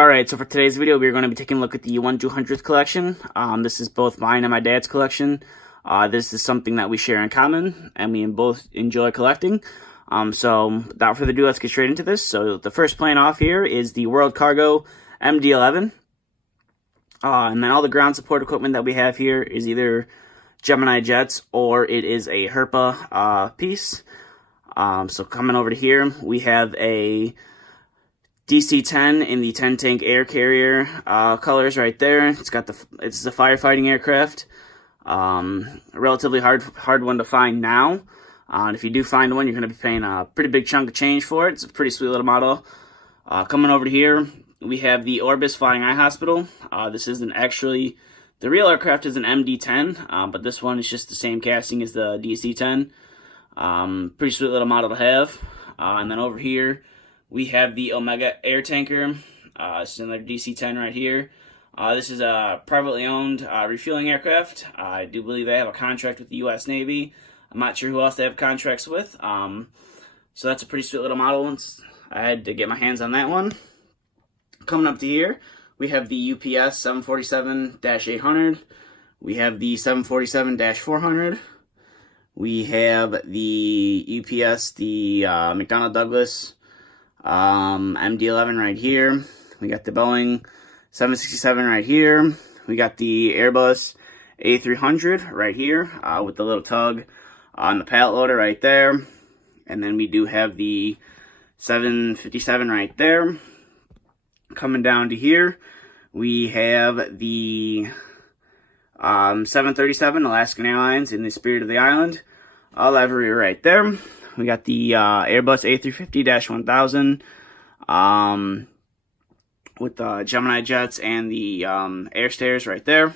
Alright, so for today's video, we're going to be taking a look at the 1/200th collection. This is both mine and my dad's collection. This is something that we share in common, and we both enjoy collecting. So, without further ado, let's get straight into this. So, the first plane off here is the World Cargo MD-11. And then all the ground support equipment that we have here is either Gemini jets or it is a Herpa piece. So, coming over to here, we have a DC-10 in the 10-tank air carrier colors right there. It's a firefighting aircraft. A relatively hard one to find now. And if you do find one, you're going to be paying a pretty big chunk of change for it. It's a pretty sweet little model. Coming over to here, we have the Orbis Flying Eye Hospital. This isn't actually, the real aircraft is an MD-10, but this one is just the same casting as the DC-10. Pretty sweet little model to have. And then over here, we have the Omega Air Tanker. This is another DC-10 right here. This is a privately owned refueling aircraft. I do believe they have a contract with the U.S. Navy. I'm not sure who else they have contracts with. So that's a pretty sweet little model. Once I had to get my hands on that one. Coming up to here, we have the UPS 747-800. We have the 747-400. We have the UPS, the McDonnell Douglas MD-11 right here. We got the Boeing 767 right here. We got the Airbus A300 right here with the little tug on the pallet loader right there. And then we do have the 757 right there. Coming down to here, we have the 737 Alaskan Airlines in the Spirit of the Island livery right there. We got the Airbus A350-1000 with the Gemini jets and the air stairs right there.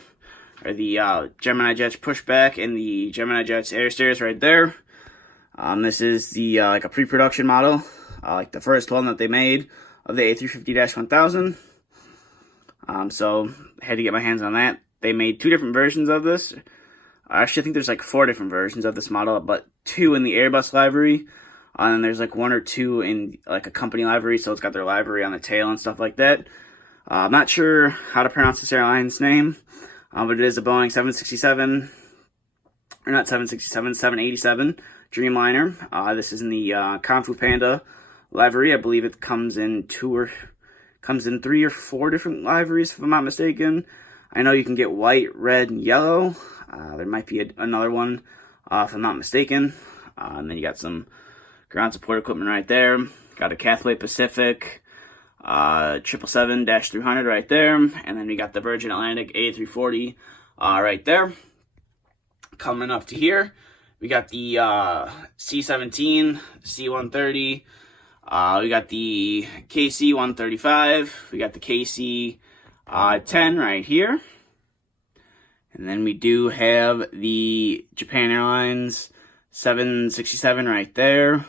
Or the Gemini jets pushback and the Gemini jets air stairs right there. This is the like a pre-production model, like the first one that they made of the A350-1000. So I had to get my hands on that. They made two different versions of this. Actually, I think there's like 4 different versions of this model, but 2 in the Airbus livery, and then there's like 1 or 2 in like a company livery, so it's got their livery on the tail and stuff like that. I'm not sure how to pronounce this airline's name, but it is a Boeing 767, or not 767, 787 Dreamliner. This is in the Kung Fu Panda livery. I believe it comes in 3 or 4 different liveries, if I'm not mistaken. I know you can get white, red, and yellow. There might be another one, if I'm not mistaken. And then you got some ground support equipment right there. Got a Cathay Pacific 777-300 right there. And then we got the Virgin Atlantic A340 right there. Coming up to here, we got the C-17, C-130. We got the KC-135. We got the KC-10 right here. And then we do have the Japan Airlines 767 right there.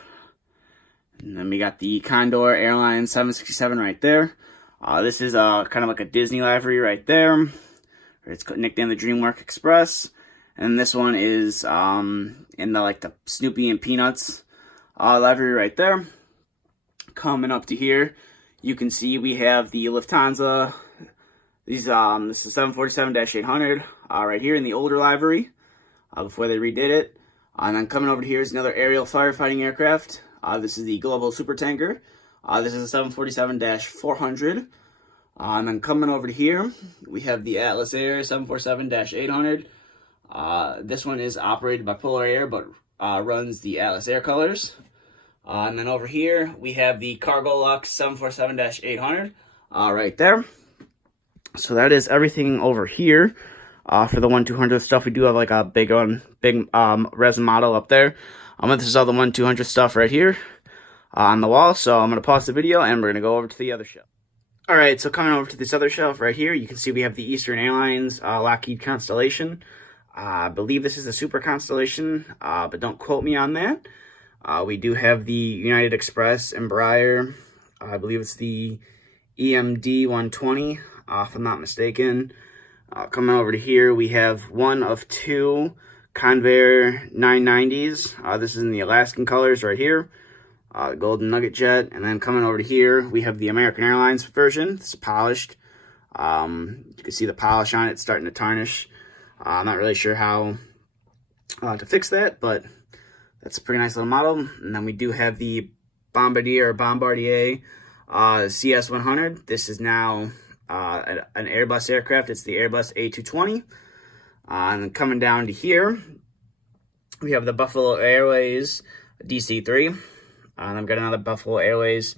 And then we got the Condor Airlines 767 right there. This is kind of like a Disney livery right there. It's nicknamed the DreamWorks Express. And this one is in the Snoopy and Peanuts livery right there. Coming up to here, you can see we have the Lufthansa. This is 747-800 right here in the older livery before they redid it. And then coming over to here is another aerial firefighting aircraft. This is the Global Supertanker. This is a 747-400. And then coming over to here, we have the Atlas Air 747-800. This one is operated by Polar Air, but runs the Atlas Air colors. And then over here, we have the Cargolux 747-800 right there. So that is everything over here for the 1/200th stuff. We do have like a big resin model up there. This is all the 1/200th stuff right here on the wall. So I'm going to pause the video and we're going to go over to the other shelf. Alright, so coming over to this other shelf right here, you can see we have the Eastern Airlines Lockheed Constellation. I believe this is a Super Constellation, but don't quote me on that. We do have the United Express Embraer. I believe it's the EMD 120, if I'm not mistaken. Coming over to here, we have one of 2 Convair 990s. This is in the Alaskan colors right here. Golden Nugget Jet. And then coming over to here, we have the American Airlines version. It's polished. You can see the polish on it starting to tarnish. I'm not really sure how to fix that, but that's a pretty nice little model. And then we do have the Bombardier CS100. This is now an Airbus aircraft. It's the Airbus A220. And then coming down to here, we have the Buffalo Airways DC-3. And I've got another Buffalo Airways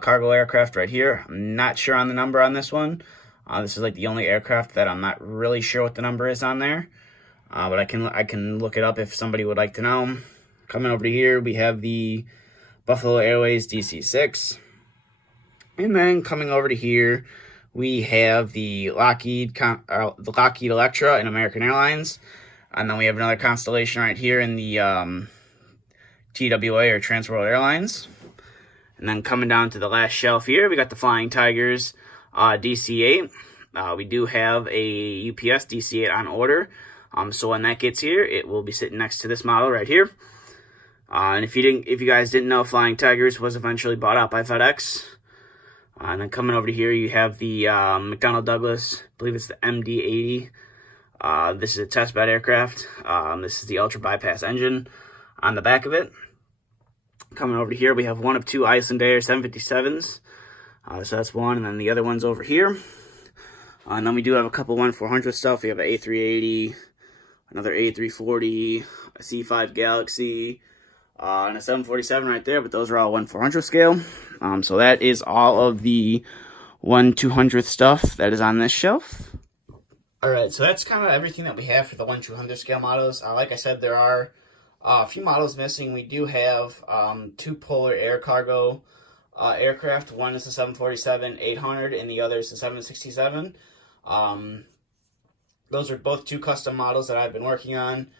cargo aircraft right here. I'm not sure on the number on this one. This is like the only aircraft that I'm not really sure what the number is on there. But I can look it up if somebody would like to know. Coming over to here, we have the Buffalo Airways DC-6. And then coming over to here, we have the Lockheed Electra and American Airlines. And then we have another Constellation right here in the TWA or Trans World Airlines. And then coming down to the last shelf here, we got the Flying Tigers DC-8. We do have a UPS DC-8 on order. So when that gets here, it will be sitting next to this model right here. And if you guys didn't know, Flying Tigers was eventually bought out by FedEx. And then coming over to here, you have the McDonnell Douglas. I believe it's the MD-80. This is a test bed aircraft. This is the Ultra Bypass engine on the back of it. Coming over to here, we have one of two Icelandair 757s. So that's one, and then the other one's over here. And then we do have a couple 1-400 stuff. We have an A380, another A340, a C5 Galaxy, and a 747 right there, but those are all 1/400 scale. So that is all of the 1/200 stuff that is on this shelf. Alright, so that's kind of everything that we have for the 1/200 scale models. Like I said, there are a few models missing. We do have two Polar Air Cargo aircraft. One is the 747-800 and the other is the 767. Those are both two custom models that I've been working on.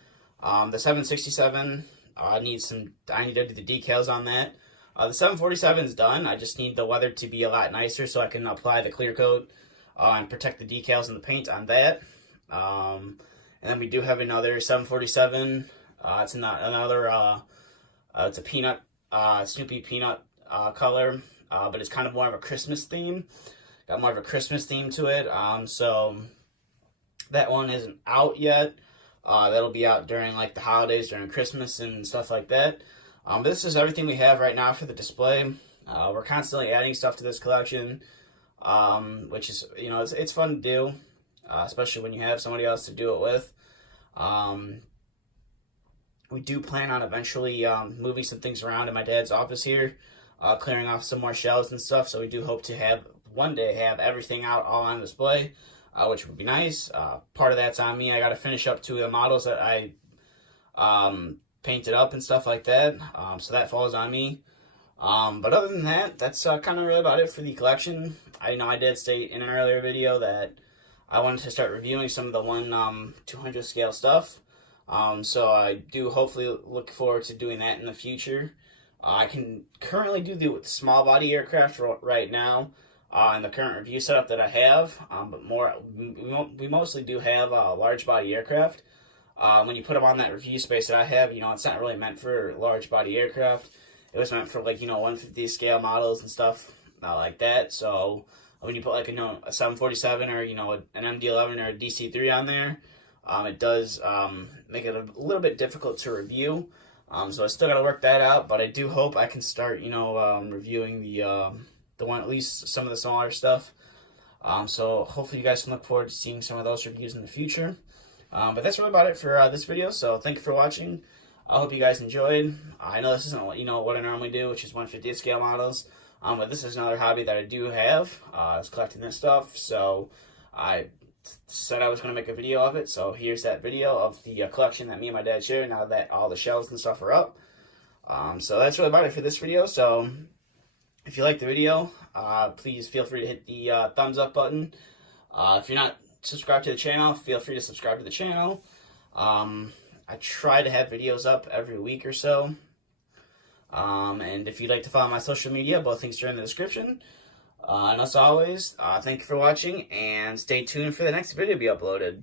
The 767, I need to do the decals on that. The 747 is done. I just need the weather to be a lot nicer so I can apply the clear coat and protect the decals and the paint on that. And then we do have another 747. It's it's a peanut, Snoopy peanut color, but it's kind of more of a Christmas theme. Got more of a Christmas theme to it. So that one isn't out yet. That'll be out during like the holidays, during Christmas and stuff like that. This is everything we have right now for the display. We're constantly adding stuff to this collection, which is, it's fun to do, especially when you have somebody else to do it with. We do plan on eventually moving some things around in my dad's office here, clearing off some more shelves and stuff. So we do hope to one day have everything out all on display, which would be nice. Part of that's on me. I got to finish up two of the models that I painted up and stuff like that. So that falls on me. But other than that, that's kind of really about it for the collection. I know I did state in an earlier video that I wanted to start reviewing some of the 1/200 scale stuff. So I do hopefully look forward to doing that in the future. I can currently do the small body aircraft right now in the current review setup that I have, but we mostly do have large body aircraft. When you put them on that review space that I have, it's not really meant for large body aircraft. It was meant for 150 scale models and stuff like that. So when you put a 747 or an MD-11 or a DC-3 on there, it does make it a little bit difficult to review. So I still got to work that out, but I do hope I can start, reviewing the one, at least some of the smaller stuff. So hopefully you guys can look forward to seeing some of those reviews in the future. But that's really about it for this video. So thank you for watching. I hope you guys enjoyed. I know this isn't what I normally do, which is 1/50th scale models. But this is another hobby that I do have. Is collecting this stuff. So I said I was going to make a video of it. So here's that video of the collection that me and my dad share now that all the shelves and stuff are up. So that's really about it for this video. So if you like the video, please feel free to hit the thumbs up button. If you're not subscribed to the channel, feel free to subscribe to the channel. I try to have videos up every week or so. And if you'd like to follow my social media, both links are in the description. And as always, thank you for watching, and stay tuned for the next video to be uploaded.